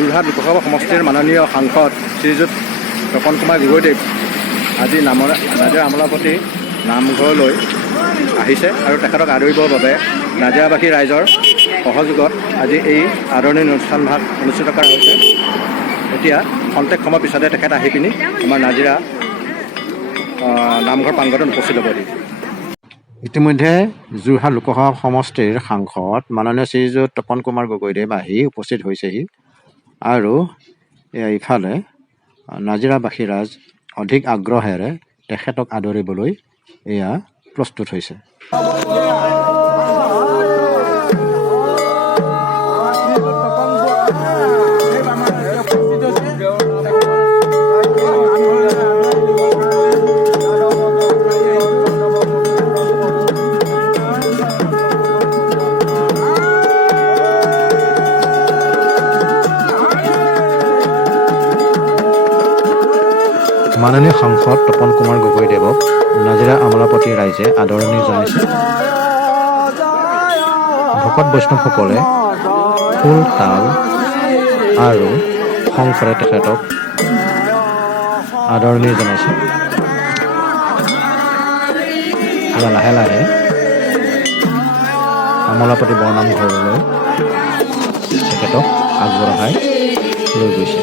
যোৰহাট লোকসভা সমষ্টিৰ মাননীয় সাংসদ শ্ৰীযুত তপন কুমাৰ গগৈদেৱ আজি নাজিৰা আমোলাপট্টি নামঘৰলৈ আহিছে আৰু তেখেতক আদৰিবৰ বাবে নাজিৰাবাসী ৰাইজৰ সহযোগত আজি এই আদৰণি অনুষ্ঠানভাগ অনুষ্ঠিত কৰা হৈছে। এতিয়া খন্তেক সময় পিছতে তেখেত আহি পিনি আমাৰ নাজিৰা নামঘৰ প্ৰাংগণত উপস্থিত হ'বহি। ইতিমধ্যে যোৰহাট লোকসভা সমষ্টিৰ সাংসদ মাননীয় শ্ৰীযুত তপন কুমাৰ গগৈদেৱ আহি উপস্থিত হৈছেহি আৰু ইফালে নাজিৰাবাসী ৰাইজ অধিক আগ্ৰহেৰে তেখেতক আদৰিবলৈ এয়া প্ৰস্তুত হৈছে। মাননীয় সাংসদ তপন কুমাৰ গগৈদেৱক নাজিৰা আমোলাপট্টি ৰাইজে আদৰণি জনাইছে। ভকত বৈষ্ণৱসকলে ফুল তাল আৰু শংখৰে তেখেতক আদৰণি জনাইছে। এতিয়া লাহে লাহে আমোলাপট্টি বৰনামঘৰলৈ তেখেতক আগবঢ়াই লৈ গৈছে।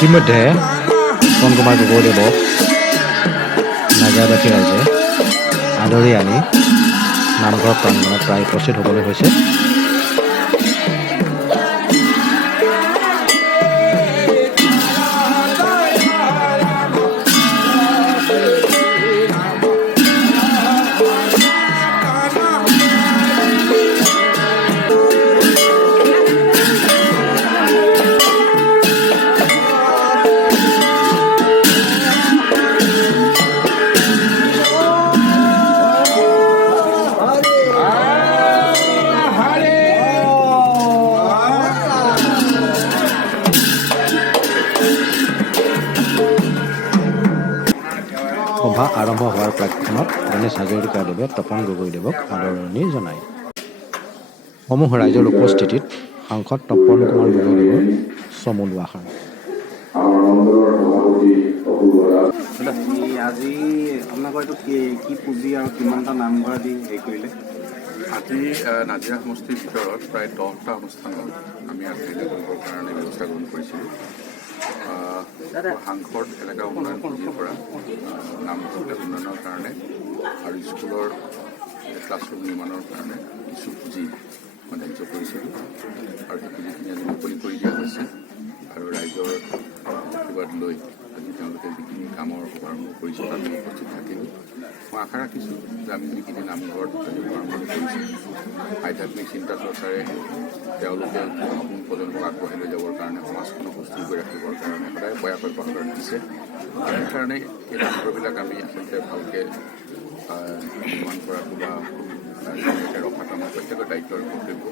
ইতিমধ্যে তপন কুমাৰ গগৈদেৱক নাজিৰাবাসী ৰাইজে আদৰি আনি নামঘৰ প্ৰাংগণত প্ৰায় উপস্থিত হ'বলৈ হৈছে। সভা আৰম্ভ হোৱাৰ প্ৰাক্ষণত গণেশ হাজৰিকাদেৱে তপন গগৈদেৱক আদৰণি জনায়। সমূহ ৰাইজৰ উপস্থিতিত সাংসদ তপন কুমাৰ গগৈদেৱৰ চমু দুআষাৰ। আজি আপোনালোকৰ এইটো কি পুঁজি আৰু কিমানটা নামঘৰ আদি হেৰি কৰিলে? আজি নাজিৰা সমষ্টিৰ ভিতৰত প্ৰায় 10টা অনুষ্ঠানত আমি আগবাঢ়ি কৰিবৰ কাৰণে ব্যৱস্থা গ্ৰহণ কৰিছিলোঁ। সাংসদ এলেকা উন্নয়ন পুঁজিৰ পৰা নামঘৰ উন্নয়নৰ কাৰণে আৰু স্কুলৰ ক্লাছৰুম নিৰ্মাণৰ কাৰণে কিছু পুঁজি ধাৰ্য কৰিছিলোঁ আৰু সেই পুঁজিখিনি আজি মুকলি কৰি দিয়া হৈছে আৰু ৰাইজৰ আশীৰ্বাদ লৈ আজি তেওঁলোকে যিখিনি কামৰ শুভাৰম্ভ কৰিছে তাত আমি উপস্থিত থাকিলোঁ। মই আশা ৰাখিছোঁ যে আমি যিখিনি নামঘৰত শুভাৰম্ভ কৰিছোঁ আধ্যাত্মিক চিন্তা চৰ্চাৰে তেওঁলোকে নতুন প্ৰজন্মক আগবঢ়াই লৈ যাবৰ কাৰণে সমাজখনক সুস্থিৰ কৰি ৰাখিবৰ কাৰণে সদায় প্ৰয়াস অব্যাহত ৰাখিছে। সেইকাৰণে এই নামঘৰবিলাক আমি আচলতে ভালকৈ নিৰ্মাণ কৰাটো বা ৰখাটো আমাৰ প্ৰত্যেকৰ দায়িত্ব আৰু কৰ্তব্য।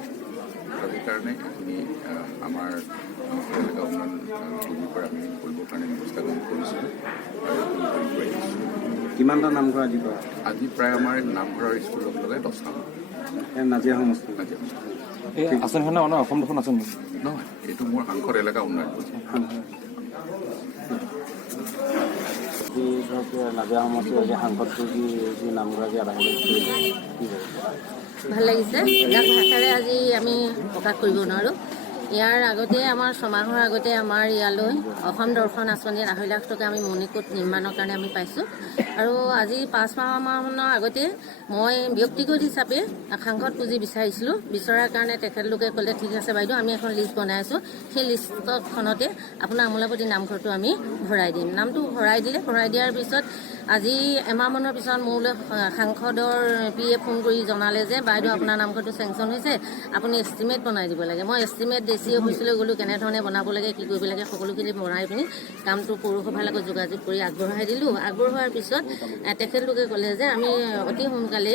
আৰু সেইকাৰণে এইখিনি আমাৰ এলেকা উন্নয়ন পুঁজিৰ পৰা আমি কৰিবৰ কাৰণে ব্যৱস্থা গ্ৰহণ কৰিছিলোঁ আৰু কৰি আহিছোঁ। কিমানটা নামঘৰ আজি কৰা? আজি প্ৰায় আমাৰ নামঘৰ আৰু স্কুলক লগাই 10টা। নাজিয়া সমষ্টি এই আঁচনিখনে অন্য অসম দেখোন আঁচনি নহয়, এইটো মোৰ সাংসদ এলেকা উন্নয়ন পুঁজি। ধৰক নাজিয়া সমষ্টি সাংসদটো যি নামগৰাকী আধাৰ ভাল লাগিছে। যাক ভাষাৰে আজি আমি প্ৰকাশ কৰিব নোৱাৰোঁ। ইয়াৰ আগতে আমাৰ ছমাহৰ আগতে আমাৰ ইয়ালৈ অসম দৰ্শন আঁচনিৰ 2.5 লাখ টকা আমি মণিকোট নিৰ্মাণৰ কাৰণে আমি পাইছোঁ। আৰু আজি 5 মাহমানৰ আগতে মই ব্যক্তিগত হিচাপে সাংসদ পুঁজি বিচাৰিছিলোঁ। বিচৰাৰ কাৰণে তেখেতলোকে ক'লে ঠিক আছে বাইদেউ, আমি এখন লিষ্ট বনাই আছোঁ, সেই লিষ্টখনতে আপোনাৰ আমোলাপতি নামঘৰটো আমি ভৰাই দিম। নামটো ভৰাই দিয়াৰ পিছত আজি এমাহমানৰ পিছত মোলৈ সাংসদৰ PA ফোন কৰি জনালে যে বাইদেউ আপোনাৰ নামঘৰটো চেংচন হৈছে, আপুনি এষ্টিমেট বনাই দিব লাগে। মই এষ্টিমেট DC অফিচলৈ গ'লোঁ, কেনেধৰণে বনাব লাগে, কি কৰিব লাগে সকলোখিনি বনাই পিনি কামটো পৌৰসভাৰ লগত যোগাযোগ কৰি আগবঢ়াই দিলোঁ। আগবঢ়োৱাৰ পিছত তেখেতলোকে ক'লে যে আমি অতি সোনকালে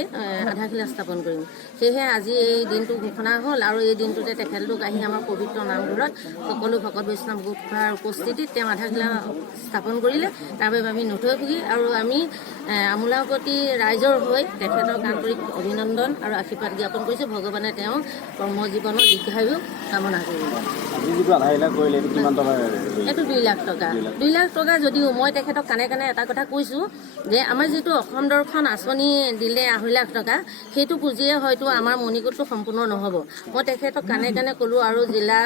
আধাৰশিলা স্থাপন কৰিম। সেয়েহে আজি এই দিনটো ঘোষণা হ'ল আৰু এই দিনটোতে তেখেতলোক আহি আমাৰ পবিত্ৰ নামঘৰত সকলো ভকত বৈষ্ণৱ গোটৰ উপস্থিতিত তেওঁ আধাৰশিলা স্থাপন কৰিলে। তাৰ বাবে আমি নথৈ ভুগি আৰু আমি আমোলাপতি ৰাইজৰ হৈ তেখেতক আন্তৰিক অভিনন্দন আৰু আশীৰ্বাদ জ্ঞাপন কৰিছোঁ। ভগৱানে তেওঁ কৰ্মজীৱনৰ দীৰ্ঘায়ু কামনা কৰিব। এইটো 2 লাখ টকা। 2 লাখ টকা যদিও মই তেখেতক কাণে কাণে এটা কথা কৈছোঁ যে আমাৰ যিটো অসম দৰ্শন আঁচনি দিলে 2.5 লাখ টকা, সেইটো পুঁজিয়ে হয়তো আমাৰ মণিকোটটো সম্পূৰ্ণ নহ'ব। মই তেখেতক কাণে কাণে ক'লোঁ আৰু জিলা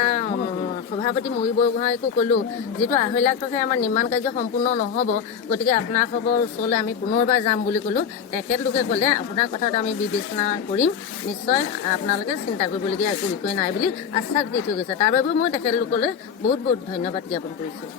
সভাপতি ময়ূৰ বৰগোহাঁইকো ক'লোঁ, যিটো 2.5 লাখ টকাই আমাৰ নিৰ্মাণ কাৰ্য সম্পূৰ্ণ নহ'ব, গতিকে আপোনালোকৰ ওচৰলৈ আমি পুনৰবাৰ যাম বুলি ক'লোঁ। তেখেতলোকে ক'লে আপোনাৰ কথাটো আমি বিবেচনা কৰিম, নিশ্চয় আপোনালোকে চিন্তা কৰিবলগীয়া একো বিষয় নাই বুলি আশ্বাস দি থৈ গৈছে। তাৰ বাবে মই তেখেতলোকলৈ বহুত বহুত ধন্যবাদ জ্ঞাপন কৰিছোঁ।